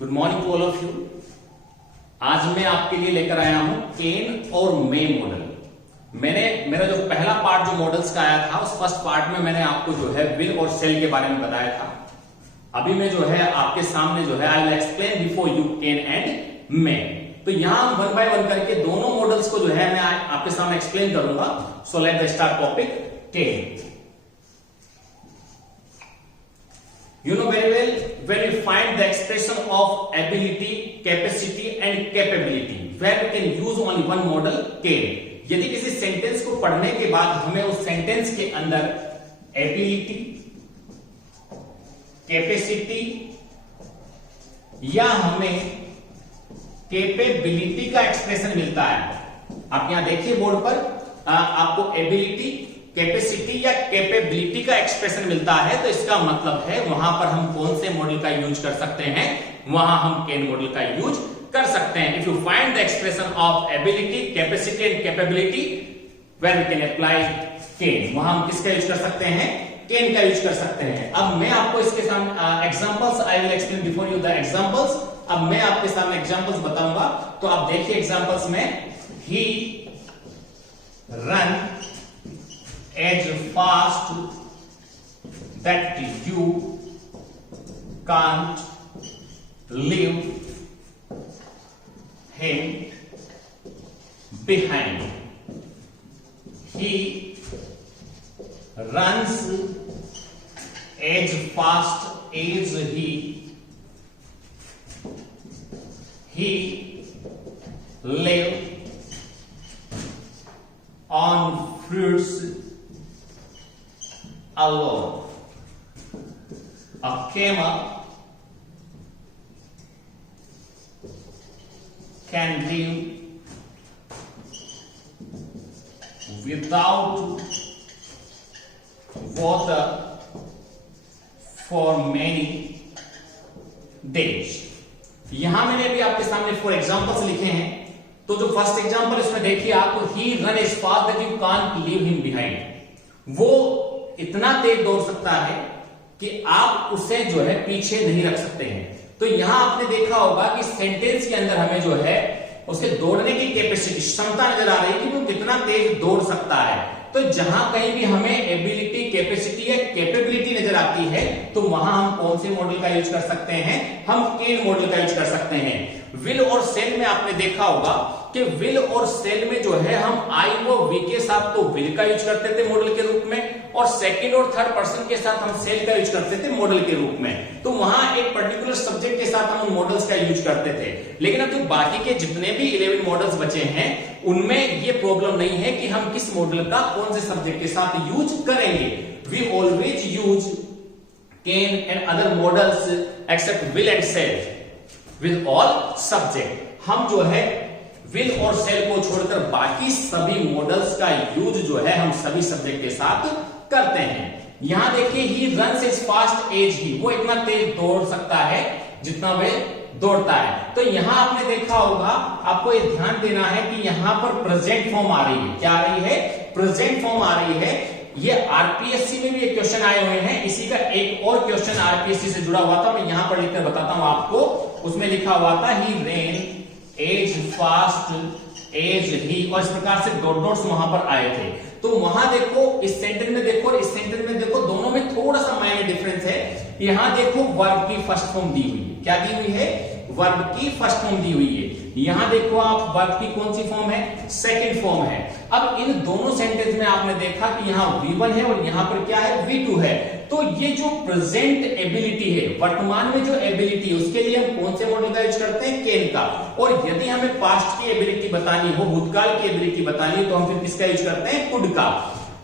Good morning to all of you. आज मैं आपके लिए लेकर आया हूं केन और मे मॉडल। मेरा जो पहला पार्ट जो मॉडल्स का आया था, उस फर्स्ट पार्ट में मैंने आपको जो है विल और सेल के बारे में बताया था। अभी मैं जो है आपके सामने जो है I will explain before you can and may. तो यहां हम वन बाय वन करके दोनों मॉडल्स को जो है मैं आपके सामने एक्सप्लेन करूंगा। So let the start topic can. You know very well when we find the expression of ability, capacity and capability where we can use only one model can। यदि किसी सेंटेंस को पढ़ने के बाद हमें उस सेंटेंस के अंदर एबिलिटी, कैपेसिटी या हमें कैपेबिलिटी का एक्सप्रेशन मिलता है, आप यहां देखिए बोर्ड पर आपको एबिलिटी, कैपेसिटी या कैपेबिलिटी का एक्सप्रेशन मिलता है, तो इसका मतलब है वहां पर हम कौन से मॉडल का यूज कर सकते हैं, वहां हम केन मॉडल का यूज कर सकते हैं। If you find the expression of ability, capacity and capability where we can apply can, वहां हम किसका यूज कर सकते हैं, केन का यूज कर सकते हैं। अब मैं आपको इसके सामने examples I will explain before you the examples. अब मैं आपके सामने एग्जांपल्स बताऊंगा, तो आप देखिए एग्जांपल्स में ही run as fast that you can't leave him behind. He runs as fast as he lives on fruits alone. A camel can live without water for many days. यहां मैंने भी आपके सामने 4 एग्जांपल्स लिखे हैं। तो जो फर्स्ट एग्जांपल इसमें देखिए आप, he run as fast that you can't leave him behind. वो इतना तेज दौड़ सकता है कि आप उसे जो है पीछे नहीं रख सकते हैं। तो यहां आपने देखा होगा कि सेंटेंस के अंदर हमें जो है उसके दौड़ने की कैपेसिटी, क्षमता नजर आ रही है कि वो कितना तेज दौड़ सकता है। तो जहां कहीं भी हमें एबिलिटी, कैपेसिटी या कैपेबिलिटी नजर आती है, तो वहां हम कौन से मॉडल का यूज कर सकते हैं, हम केन मॉडल का यूज कर सकते हैं। विल और सेल में आपने देखा होगा कि विल और सेल में जो है हम आई और वी के साथ तो विल का यूज करते थे मॉडल के रूप में, और सेकंड और थर्ड पर्सन के साथ हम सेल का यूज करते थे मॉडल के रूप में। तो वहां एक पर्टिकुलर सब्जेक्ट के साथ हम उन मॉडल्स का यूज करते थे। लेकिन अब जो बाकी के जितने भी 11 मॉडल्स बचे हैं, उनमें ये प्रॉब्लम नहीं है कि हम किस मॉडल का कौन से सब्जेक्ट के साथ यूज करेंगे। We always use can and other modals except will and shall with all subject. हम जो है विल और सेल को छोड़कर बाकी सभी मॉडल्स का यूज जो है हम सभी सब्जेक्ट के साथ करते हैं। यहां देखिए he runs as fast as he, वो इतना तेज दौड़ सकता है जितना वे दौड़ता है। तो यहां आपने देखा होगा, आपको ये ध्यान देना है कि यहां पर प्रेजेंट फॉर्म आ रही है। क्या आ रही है, प्रेजेंट फॉर्म आ रही है। ये आरपीएससी में भी एक क्वेश्चन आए हुए हैं। इसी का एक और क्वेश्चन आरपीएससी से जुड़ा हुआ था, मैं यहां पर लिखकर बताता हूं आपको। उसमें लिखा हुआ था he ran as fast as he, और इस प्रकार से डॉट डॉट्स वहां पर आए थे। तो वहां देखो, इस सेंटेंस में देखो और इस सेंटेंस में देखो, दोनों में थोड़ा सा माइनर डिफरेंस है। यहां देखो वर्ब की फर्स्ट फॉर्म दी हुई है। क्या दी हुई है, वर्ब की फर्स्ट फॉर्म दी हुई है। यहां देखो आप, वर्ब की कौन सी फॉर्म है, सेकंड फॉर्म है। अब इन दोनों सेंटेंस में आपने देखा कि यहां V1 है और यहां पर क्या है, V2 है। तो ये जो प्रेजेंट एबिलिटी है, वर्तमान में जो एबिलिटी है, उसके लिए हम कौन से मॉडल का यूज करते हैं, केन का। और यदि हमें पास्ट की एबिलिटी बतानी हो, भूतकाल की एबिलिटी बतानी हो, तो हम फिर किसका यूज करते हैं, कुड का।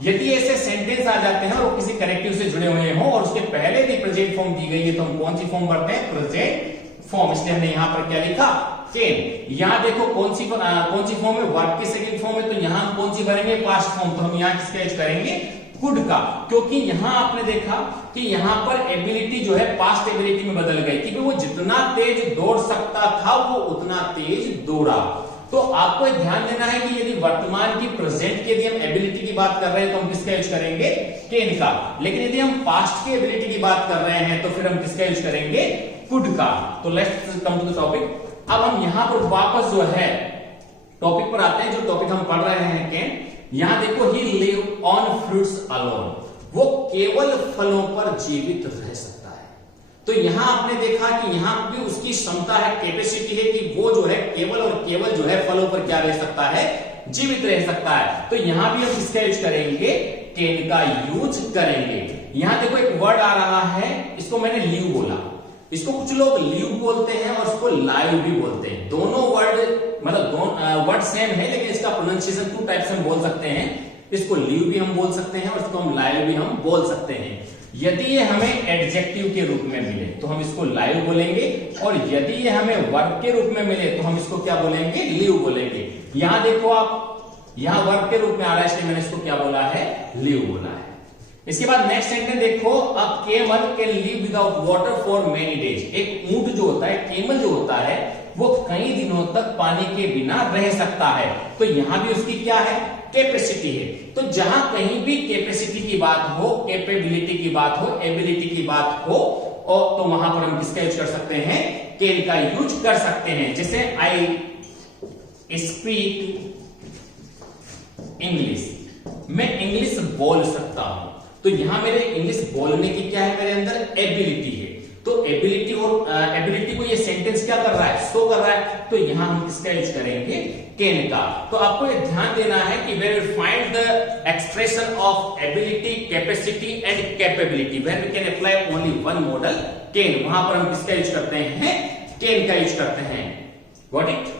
यदि ऐसे सेंटेंस आ जाते हैं और किसी कनेक्टिव से जुड़े हुए हो और उसके पहले भी प्रेजेंट फॉर्म दी गई है, तो हम कौन सी फॉर्म भरते हैं, प्रेजेंट फॉर्म। इसलिए हमने यहां पर क्या लिखा, केन। यहां देखो कौन सी फॉर्म है, वर्ब की सेकंड फॉर्म है, तो यहां कौन सी भरेंगे, पास्ट फॉर्म। तो हम यहां किसका यूज करेंगे, कुड का। क्योंकि यहां आपने देखा कि यहां पर एबिलिटी जो है पास्ट एबिलिटी में बदल गई, कि वो जितना तेज दौड़ सकता था वो उतना तेज दौड़ा। तो आपको ध्यान देना है कि यदि वर्तमान की, प्रेजेंट की यदि हम एबिलिटी की बात कर रहे हैं तो हम किसका यूज करेंगे? कैन का। लेकिन यदि हम पास्ट की एबिलिटी की बात कर रहे हैं तो फिर हम किसका यूज करेंगे? कुड का। तो let's come to the topic. अब हम यहां पर वापस जो है टॉपिक पर आते हैं, जो टॉपिक हम पढ़ रहे हैं कैन। यहां देखो, he live on fruits alone, वो केवल फलों पर जीवित रह सकता है। तो यहां आपने देखा कि यहां भी उसकी क्षमता है, कैपेसिटी है कि वो जो है केवल और केवल जो है फलों पर क्या रह सकता है? जीवित रह सकता है। तो यहां भी हम किसका यूज करेंगे? कैन का यूज करेंगे। यहां देखो एक वर्ड आ रहा है, इसको मैंने लीव बोला, इसको कुछ लोग लीव बोलते हैं और इसको लाइव भी बोलते हैं। दोनों वर्ड मतलब दोनों वर्ड सेम है, लेकिन इसका प्रोनाउंसिएशन टू टाइप से हम बोल सकते हैं। इसको लीव भी हम बोल सकते हैं और इसको हम लाइव भी हम बोल सकते हैं। यदि ये हमें एडजेक्टिव के रूप में मिले तो हम इसको लाइव बोलेंगे, और यदि ये हमें वर्ब के रूप में मिले तो हम इसको क्या बोलेंगे? लीव बोलेंगे। यहां देखो आप, यहां वर्ब के रूप में आ रहा है, इसलिए मैंने इसको क्या बोला है? लीव बोला है। इसके बाद नेक्स्ट सेंटेंस देखो, a camel can live without water for many days. एक ऊंट जो होता है, केमल जो होता है, वो कई दिनों तक पानी के बिना रह सकता है। तो यहां भी उसकी क्या है? कैपेसिटी है। तो जहां कहीं भी कैपेसिटी की बात हो, कैपेबिलिटी की बात हो, एबिलिटी की बात हो, और तो वहां पर हम किसका यूज कर सकते हैं? कैन का यूज कर सकते हैं। जैसे आई स्पीक इंग्लिश, मैं इंग्लिश बोल सकता हूं। तो यहां मेरे इंग्लिश बोलने की क्या है? मेरे अंदर एबिलिटी है। तो एबिलिटी और एबिलिटी को ये सेंटेंस क्या कर रहा है? शो कर रहा है। तो यहां हम किसका यूज करेंगे? कैन का। तो आपको ये ध्यान देना है कि where we find the expression of ability, capacity and capability, where we can apply only one modal, can, वहां पर हम किसका यूज करते हैं? कैन का यूज करते हैं। Got it?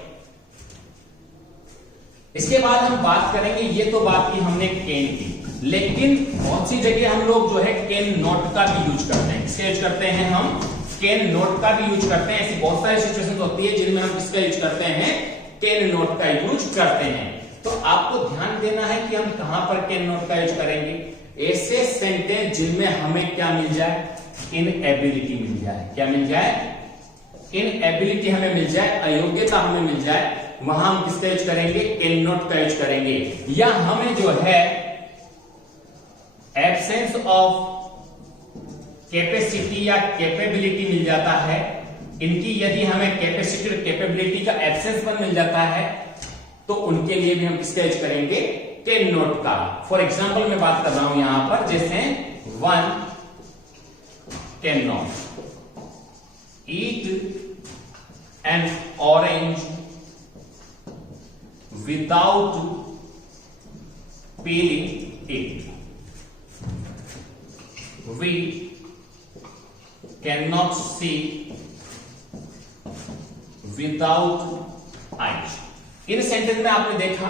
इसके बाद हम बात करेंगे, ये तो बात की हमने कैन की, लेकिन बहुत सी जगह हम लोग जो है कैन नॉट का भी यूज करते हैं। किसका यूज करते हैं? हम कैन नॉट का भी यूज करते हैं। ऐसी बहुत सारी सिचुएशन होती है जिनमें हम किसका यूज करते हैं? कैन नॉट का यूज करते हैं। तो आपको ध्यान देना है कि हम कहां पर कैन नॉट का यूज करेंगे? ऐसे सेंटेंस जिनमें हमें क्या मिल जाए? इनएबिलिटी मिल जाए। क्या मिल जाए? इनएबिलिटी हमें मिल जाए, अयोग्यता हमें मिल जाए, वहां हम किसका यूज करेंगे? कैन नॉट का यूज करेंगे। या हमें जो है एब्सेंस ऑफ कैपेसिटी या कैपेबिलिटी मिल जाता है, इनकी यदि हमें कैपेसिटी और कैपेबिलिटी का एब्सेंस पर मिल जाता है तो उनके लिए भी हम किसका यूज करेंगे? कैन नॉट का। फॉर एग्जाम्पल मैं बात कर रहा हूं यहां पर, जैसे one can not eat an orange without peeling it. We cannot see without eyes. In sentence में आपने देखा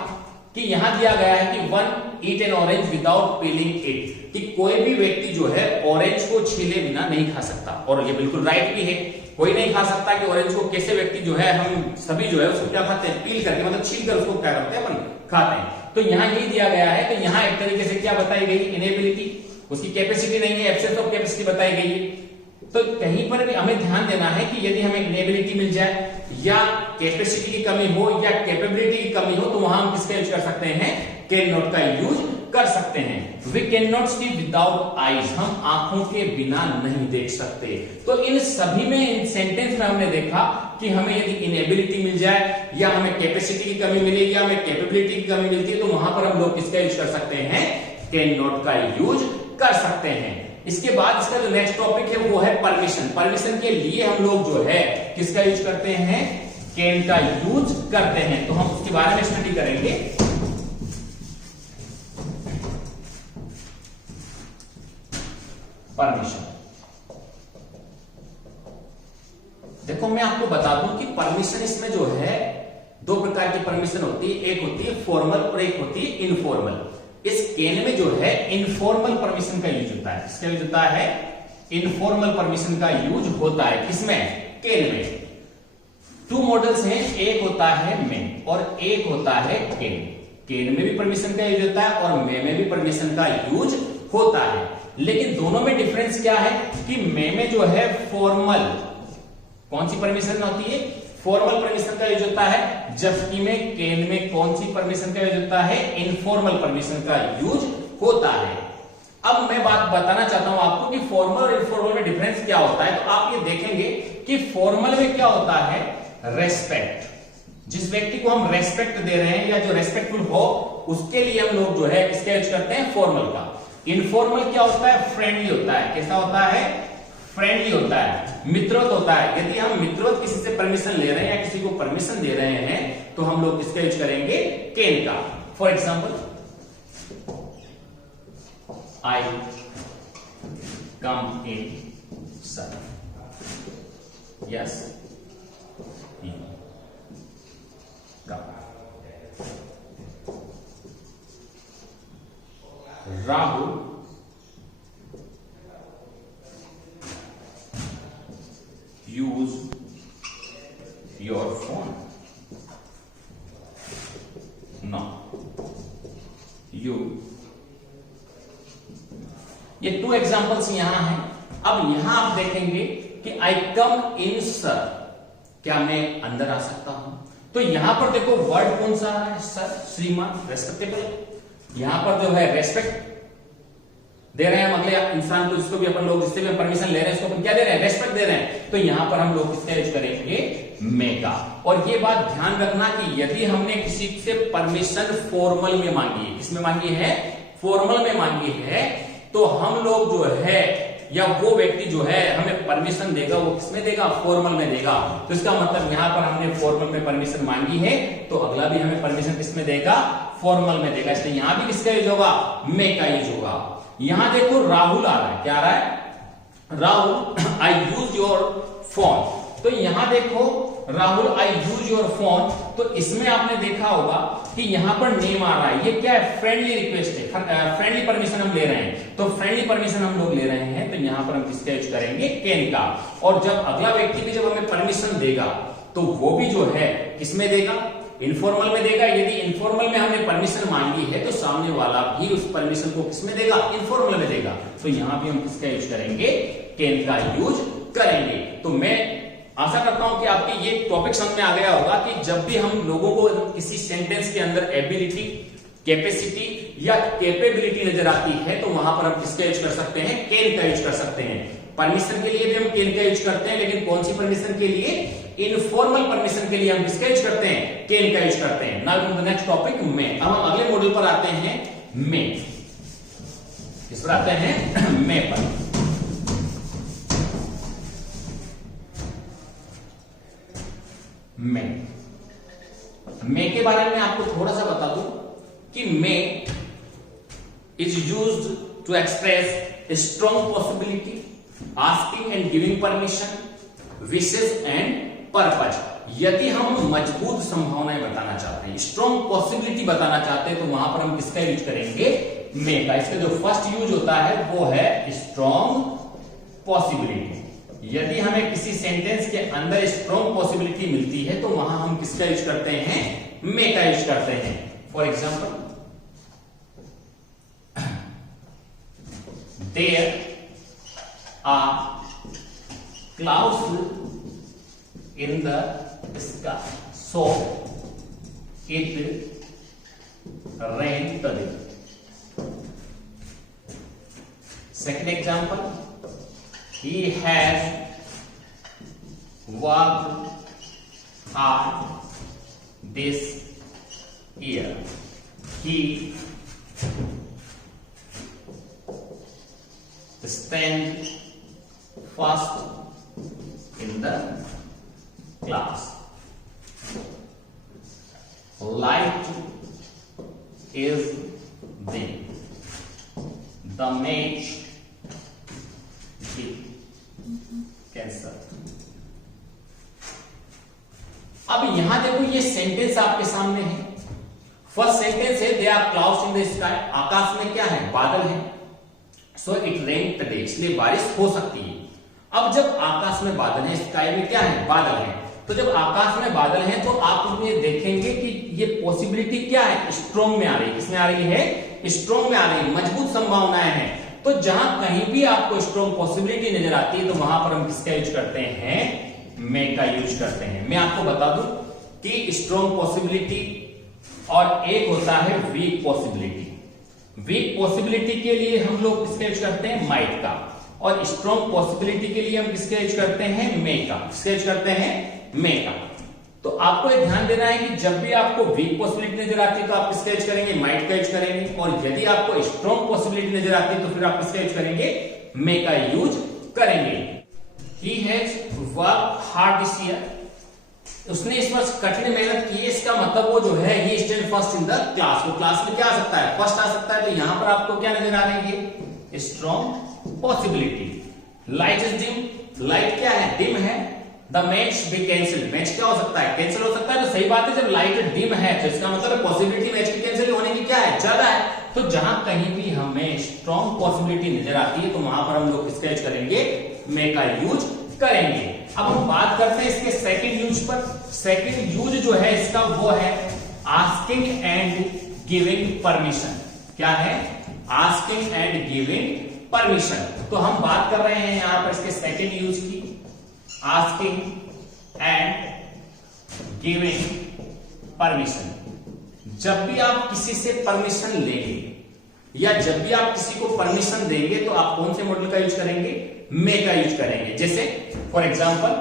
कि यहां दिया गया है कि one eat an orange without piling it, कि कोई भी व्यक्ति जो है ऑरेंज को छीले बिना नहीं खा सकता। और ये बिल्कुल राइट भी है, कोई नहीं खा सकता कि ऑरेंज को कैसे व्यक्ति जो है, हम सभी जो है उसको क्या खाते हैं? पील करके, मतलब छील कर उसको क्या करते हैं? अपन खाते हैं। तो यहां यही दिया गया है। तो यहां एक तरीके से क्या बताई गई? इनेबिलिटी, उसकी कैपेसिटी नहीं है, एब्सेंस ऑफ कैपेसिटी बताई गई है। तो कहीं पर भी हमें ध्यान देना है कि यदि हमें इनेबिलिटी मिल जाए या कैपेसिटी की कमी हो या कैपेबिलिटी की कमी हो तो वहां हम किसका यूज कर सकते हैं? कैन नॉट का यूज कर सकते हैं। We can not see without eyes, हम आंखों के बिना नहीं देख सकते। तो इन सभी में, इन सेंटेंस में हमने देखा कि हमें यदि इनेबिलिटी मिल जाए या हमें कैपेसिटी की कमी मिले या हमें कैपेबिलिटी की कमी मिलती है तो वहां पर हम लोग किसका यूज कर सकते हैं? कैन नॉट का यूज कर सकते हैं। इसके बाद इसका जो नेक्स्ट टॉपिक है वो है परमिशन। परमिशन के लिए हम लोग जो है किसका यूज करते हैं? कैन का यूज करते हैं। तो हम उसके बारे में स्टडी करेंगे। परमिशन, देखो मैं आपको बता दूं कि परमिशन इसमें जो है दो प्रकार की परमिशन होती है, एक होती है फॉर्मल और एक होती है इनफॉर्मल। इस कैन में जो है इनफॉर्मल परमिशन का यूज होता है। इसका यूज होता है इनफॉर्मल परमिशन का यूज होता है। किसमें? कैन में। टू मॉडल्स हैं, एक होता है में और एक होता है कैन। कैन में भी परमिशन का यूज होता है और में भी परमिशन का यूज होता है, लेकिन दोनों में डिफरेंस क्या है कि में जो है फॉर्मल, कौन सी परमिशन होती है? फॉर्मल परमिशन का यूज होता है, जबकि में कैन में कौन सी परमिशन का यूज होता है, इनफॉर्मल परमिशन का यूज होता है। अब मैं बात बताना चाहता हूं आपको कि फॉर्मल और इनफॉर्मल में डिफरेंस क्या होता है। तो आप ये देखेंगे कि फॉर्मल में क्या होता है, रेस्पेक्ट, जिस व्यक्ति को हम रेस्पेक्ट दे रहे हैं या जो रेस्पेक्टफुल हो उसके लिए हम लोग जो है किसका यूज करते हैं, फॉर्मल का। इनफॉर्मल क्या होता है, फ्रेंडली होता है। कैसा होता है, फ्रेंडली होता है, मित्रवत होता है। यदि हम मित्रवत किसी से परमिशन ले रहे हैं या किसी को परमिशन दे रहे हैं तो हम लोग किसका यूज करेंगे, कैन का। For example, I come in, sir. Yes, you come. Rahul use your phone. No, you। ये 2 एग्जांपल्स यहां हैं। अब यहां आप देखेंगे कि आई कम इन सर, क्या मैं अंदर आ सकता हूं? तो यहां पर देखो वर्ड कौन सा है, सर, श्रीमान, रेस्पेक्टेबल। यहां पर जो है रेस्पेक्ट दे रहे हैं हम अगले इंसान को, जिसको भी अपन लोग, जिससे भी हम परमिशन ले रहे हैं, उसको अपन क्या दे रहे हैं, रेस्पेक्ट दे रहे हैं। तो यहां पर हम लोग किसका यूज करेंगे, मे का। और ये बात ध्यान रखना कि यदि हमने किसी से परमिशन फॉर्मल में मांगी है, किसमें मांगी है, फॉर्मल में मांगी है, तो हम लोग जो है या वो व्यक्ति जो है हमें परमिशन देगा, वो किसमें देगा, फॉर्मल में देगा। तो इसका मतलब यहां पर हमने फॉर्मल में परमिशन मांगी है तो अगला भी हमें परमिशन किसमें देगा, फॉर्मल में देगा। इसलिए यहां भी किसका यूज होगा, मे का यूज होगा। यहां देखो राहुल आ रहा है, क्या आ रहा है, राहुल आई यूज योर फोन। तो यहां देखो राहुल आई यूज योर फोन, तो इसमें आपने देखा होगा कि यहां पर नेम आ रहा है। ये क्या है, फ्रेंडली रिक्वेस्ट है, फ्रेंडली परमिशन हम ले रहे हैं। तो फ्रेंडली परमिशन हम लोग ले रहे हैं तो यहां पर हम किसका यूज करेंगे, कैन का। और जब अगला व्यक्ति भी जब हमें परमिशन देगा तो वो भी जो है किसमें देगा, इनफॉर्मल में देगा। यदि इनफॉर्मल में हमने परमिशन मांगी है तो सामने वाला भी उस परमिशन को किसमें देगा, इनफॉर्मल में देगा। तो यहां भी हम किसका यूज करेंगे, कैन का यूज करेंगे। तो मैं आशा करता हूं कि आपके ये टॉपिक समझ में आ गया होगा कि जब भी हम लोगों को किसी सेंटेंस के अंदर एबिलिटी, कैपेसिटी या कैपेबिलिटी नजर आती है तो वहां पर हम किसका यूज कर सकते हैं, कैन का यूज कर सकते हैं। परमिशन के लिए भी हम कैन का यूज करते हैं, लेकिन कौन सी परमिशन के लिए, इनफॉर्मल परमिशन के लिए हम किसका यूज करते हैं, कैन का यूज करते हैं। नाउ द नेक्स्ट टॉपिक मे। अब हम अगले मॉड्यूल पर आते हैं, मे। किस पर आते हैं, मे पर। मे के बारे में आपको थोड़ा सा बता दूं कि may is used to express strong possibility, asking and giving permission, wishes and purpose. यदि हम मजबूत संभावनाएं बताना चाहते हैं, स्ट्रॉन्ग पॉसिबिलिटी बताना चाहते हैं, तो वहां पर हम किसका यूज करेंगे, मे का। इसका जो फर्स्ट यूज होता है वो है स्ट्रॉन्ग पॉसिबिलिटी। यदि हमें किसी सेंटेंस के अंदर स्ट्रॉन्ग पॉसिबिलिटी मिलती है तो वहां हम किसका यूज करते हैं, मे का यूज करते हैं। For example, there are clouds in the sky so it rain today. Second example, he has worked hard this year. He stand first in the class. Light is dim. The match cancer. अब यहां देखो ये sentence आपके सामने है। First sentence है they are clouds in the sky, आकाश में क्या है, बादल है। सो इट रेन टुडे, इसलिए बारिश हो सकती है। अब जब आकाश में बादल है, स्काई में क्या है, बादल है, तो जब आकाश में बादल है तो आप उसमें देखेंगे कि ये पॉसिबिलिटी क्या है, स्ट्रॉन्ग में आ रही है। किसमें आ रही है, स्ट्रॉन्ग में आ रही है, मजबूत संभावनाएं हैं। तो जहां कहीं भी आपको स्ट्रॉन्ग पॉसिबिलिटी नजर आती है तो वहां पर हम किसका यूज करते हैं, मे का यूज करते हैं। मैं आपको बता दूं कि स्ट्रॉन्ग पॉसिबिलिटी और एक होता है वीक पॉसिबिलिटी। वीक पॉसिबिलिटी के लिए हम लोग किसका यूज करते हैं, माइट का, और स्ट्रॉन्ग पॉसिबिलिटी के लिए हम किसका यूज करते हैं, मे का। किसका यूज करते हैं, मे का। तो आपको ये ध्यान देना है कि जब भी आपको वीक पॉसिबिलिटी नजर आती है तो आप किसका यूज करेंगे, माइट का यूज करेंगे, और यदि आपको स्ट्रॉन्ग पॉसिबिलिटी नजर आती है तो फिर आप किसका यूज करेंगे, मे का यूज करेंगे। He has worked hard this year. उसने इस वर्ष कठिन मेहनत की है, इसका मतलब वो जो है he stayed first in the class। वो क्लास में क्या आ सकता है, फर्स्ट आ सकता है। तो यहां पर आपको क्या नजर आ रही है, strong possibility. Light is dim, light क्या है, डिम है। The match be cancel, match क्या हो सकता है, कैंसिल हो सकता है। तो सही बात है, जब लाइट डिम है तो इसका मतलब पॉसिबिलिटी मैच की कैंसिल होने की क्या है, ज्यादा है। तो जहां कहीं भी हमें स्ट्रॉन्ग पॉसिबिलिटी नजर आती है तो वहां पर हम लोग किसका यूज करेंगे, मे का यूज करेंगे। अब हम बात करते हैं इसके सेकंड यूज पर। सेकंड यूज जो है इसका वो है आस्किंग एंड गिविंग परमिशन। क्या है, आस्किंग एंड गिविंग परमिशन। तो हम बात कर रहे हैं यहां पर इसके सेकंड यूज की, आस्किंग एंड गिविंग परमिशन। जब भी आप किसी से परमिशन लेंगे या जब भी आप किसी को परमिशन देंगे तो आप कौन से मॉडल का यूज करेंगे, मे का यूज करेंगे। जैसे फॉर एग्जाम्पल,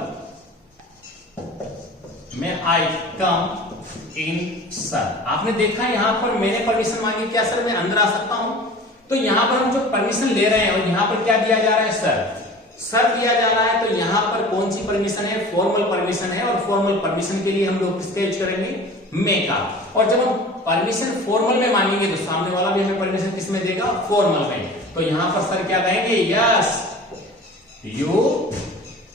मैं आई कम इन सर, आपने देखा यहां पर मैंने परमिशन मांगी, क्या सर मैं अंदर आ सकता हूं। तो यहां पर हम जो परमिशन ले रहे हैं और यहां पर क्या दिया जा रहा है, सर, सर दिया जा रहा है। तो यहां पर कौन सी परमिशन है, फॉर्मल परमिशन है, और फॉर्मल परमिशन के लिए हम लोग किसका यूज करेंगे, मे का। और जब हम परमिशन फॉर्मल में मांगेंगे तो सामने वाला भी हमें परमिशन किस में देगा, फॉर्मल में। तो यहां पर सर क्या कहेंगे, यस यू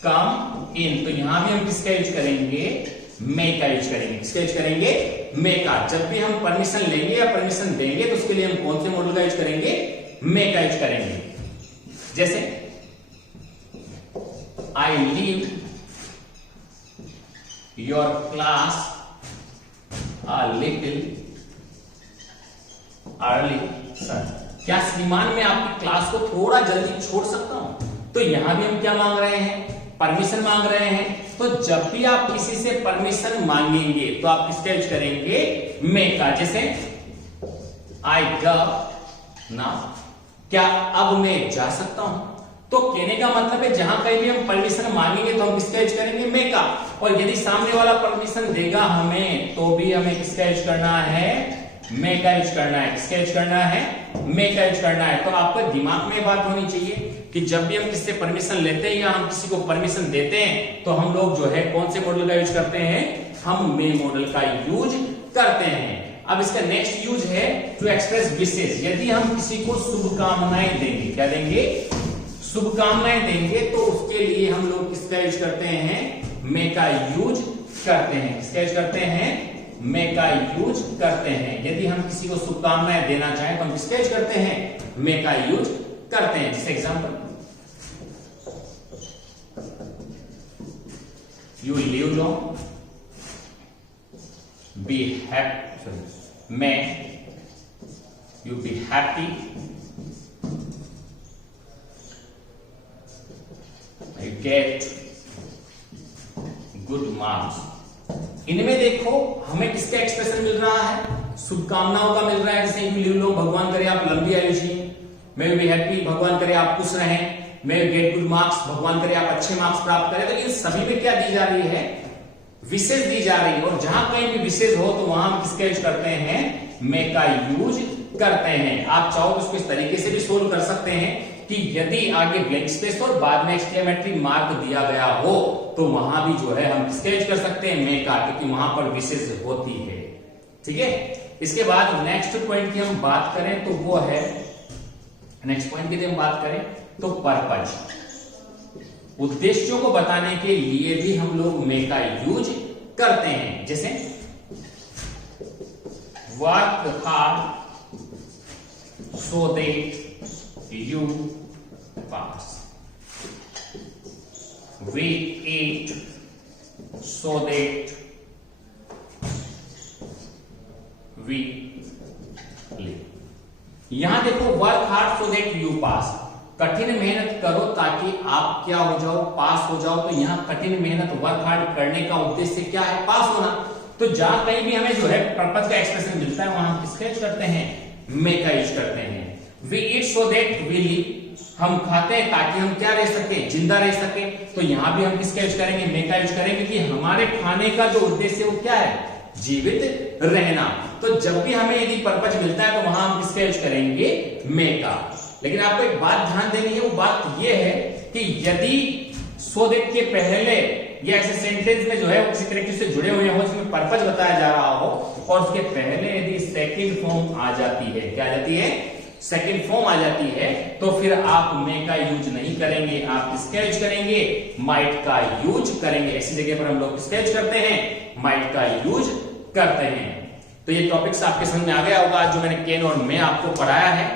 कम इन। तो यहां भी हम किसका यूज करेंगे, मे का यूज करेंगे। किसका यूज करेंगे, मे का। जब भी हम परमिशन लेंगे या परमिशन देंगे तो उसके लिए हम कौन से मॉडल का यूज करेंगे, मे का यूज करेंगे। जैसे I leave your class a little early sir, क्या श्रीमान मैं आपकी क्लास को थोड़ा जल्दी छोड़ सकता हूं। तो यहां भी हम क्या मांग रहे हैं, परमिशन मांग रहे हैं। तो जब भी आप किसी से परमिशन मांगेंगे तो आप किसका यूज करेंगे, मे का। जैसे आई गो नाउ, क्या अब मैं जा सकता हूं। तो कहने का मतलब है जहां कहीं भी हम परमिशन मांगेंगे तो हम किसका यूज करेंगे, मे का। और यदि सामने वाला परमिशन देगा हमें तो भी हमें किसका यूज करना है, मे का यूज करना है। किसका यूज करना है, मे का यूज करना है। तो आपके दिमाग में बात होनी चाहिए कि जब भी हम किसी से परमिशन लेते हैं या हम किसी को परमिशन देते हैं तो हम लोग जो है कौन से मॉडल का यूज करते हैं, हम मे मॉडल का यूज करते हैं। अब इसका नेक्स्ट यूज है टू एक्सप्रेस विशेष। यदि हम किसी को शुभकामनाएं देंगे, क्या देंगे, शुभकामनाएं देंगे, तो उसके लिए हम लोग किसका यूज करते हैं, मे का यूज करते हैं। किसका यूज करते हैं, मे का यूज करते हैं। यदि हम किसी को शुभकामनाएं देना चाहें तो हम किसका यूज करते हैं, मे का यूज करते हैं। जैसे example, you live long, be happy, may you be happy, you get good marks। इनमें देखो हमें किसका एक्सप्रेशन मिल रहा है, शुभकामनाओं का मिल रहा है। जैसे यू लिव लॉन्ग, भगवान करे आप लंबी आयु जिए। मे यू बी हैप्पी, भगवान करे आप खुश रहें। May you get good marks, भगवान करे आप अच्छे मार्क्स प्राप्त करें। तो इन सभी में क्या दी जा रही है, विशेष दी जा रही है। और जहां कहीं भी विशेष हो तो वहां हम किसका यूज करते हैं, मे का यूज करते हैं। आप चाहो तो इसको इस तरीके से भी सोल्व कर सकते हैं कि यदि आगे ब्लैंक स्पेस और बाद में एक्सक्लेमेटरी मार्क दिया गया हो तो वहां भी जो है हम किसका यूज कर सकते हैं, मे का, क्योंकि वहां पर विशेष होती है। ठीक है, इसके बाद नेक्स्ट पॉइंट की हम बात करें तो वो है, नेक्स्ट पॉइंट की हम बात करें तो पर्पज। उद्देश्यों को बताने के लिए भी हम लोग मे का यूज करते हैं। जैसे work hard so that you pass, we eat so that we live। यहां देखो work hard so that you pass, कठिन मेहनत करो ताकि आप क्या हो जाओ, पास हो जाओ। तो यहाँ कठिन मेहनत, वर्क हार्ड करने का उद्देश्य क्या है? पास होना। तो जहां कहीं भी हमें जो है पर्पज का एक्सप्रेशन मिलता है वहां हम किसका यूज करते हैं? मे का यूज करते हैं। We eat so that we live, हम खाते हैं ताकि हम क्या रह सके? जिंदा रह सके। तो यहां भी हम किसका यूज करेंगे? मे का यूज करेंगे कि हमारे खाने का जो उद्देश्य है वो क्या है? जीवित रहना। तो जब भी हमें यदि पर्पज मिलता है तो वहां हम किसका यूज करेंगे? मे का। लेकिन आपको एक बात ध्यान देनी है, वो बात ये है कि यदि सो दैट के पहले या ऐसे सेंटेंस में जो है वो किसी तरीके से जुड़े हुए हो, जिसमें पर्पज बताया जा रहा हो और उसके पहले यदि सेकंड फॉर्म आ जाती है, क्या आ जाती है? सेकंड फॉर्म आ जाती है, तो फिर आप मे का यूज नहीं करेंगे, आप किसका यूज करेंगे? माइट का यूज करेंगे। ऐसी जगह पर हम लोग किसका यूज करते हैं? माइट का यूज करते हैं। तो ये टॉपिक्स आपके समझ में आ गया होगा जो मैंने कैन और मे आपको पढ़ाया है।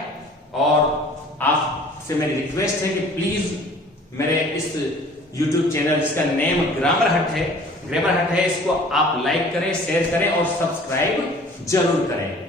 और आपसे मेरी रिक्वेस्ट है कि प्लीज मेरे इस YouTube चैनल जिसका नेम ग्रामर हट है, इसको आप लाइक करें, शेयर करें और सब्सक्राइब जरूर करें।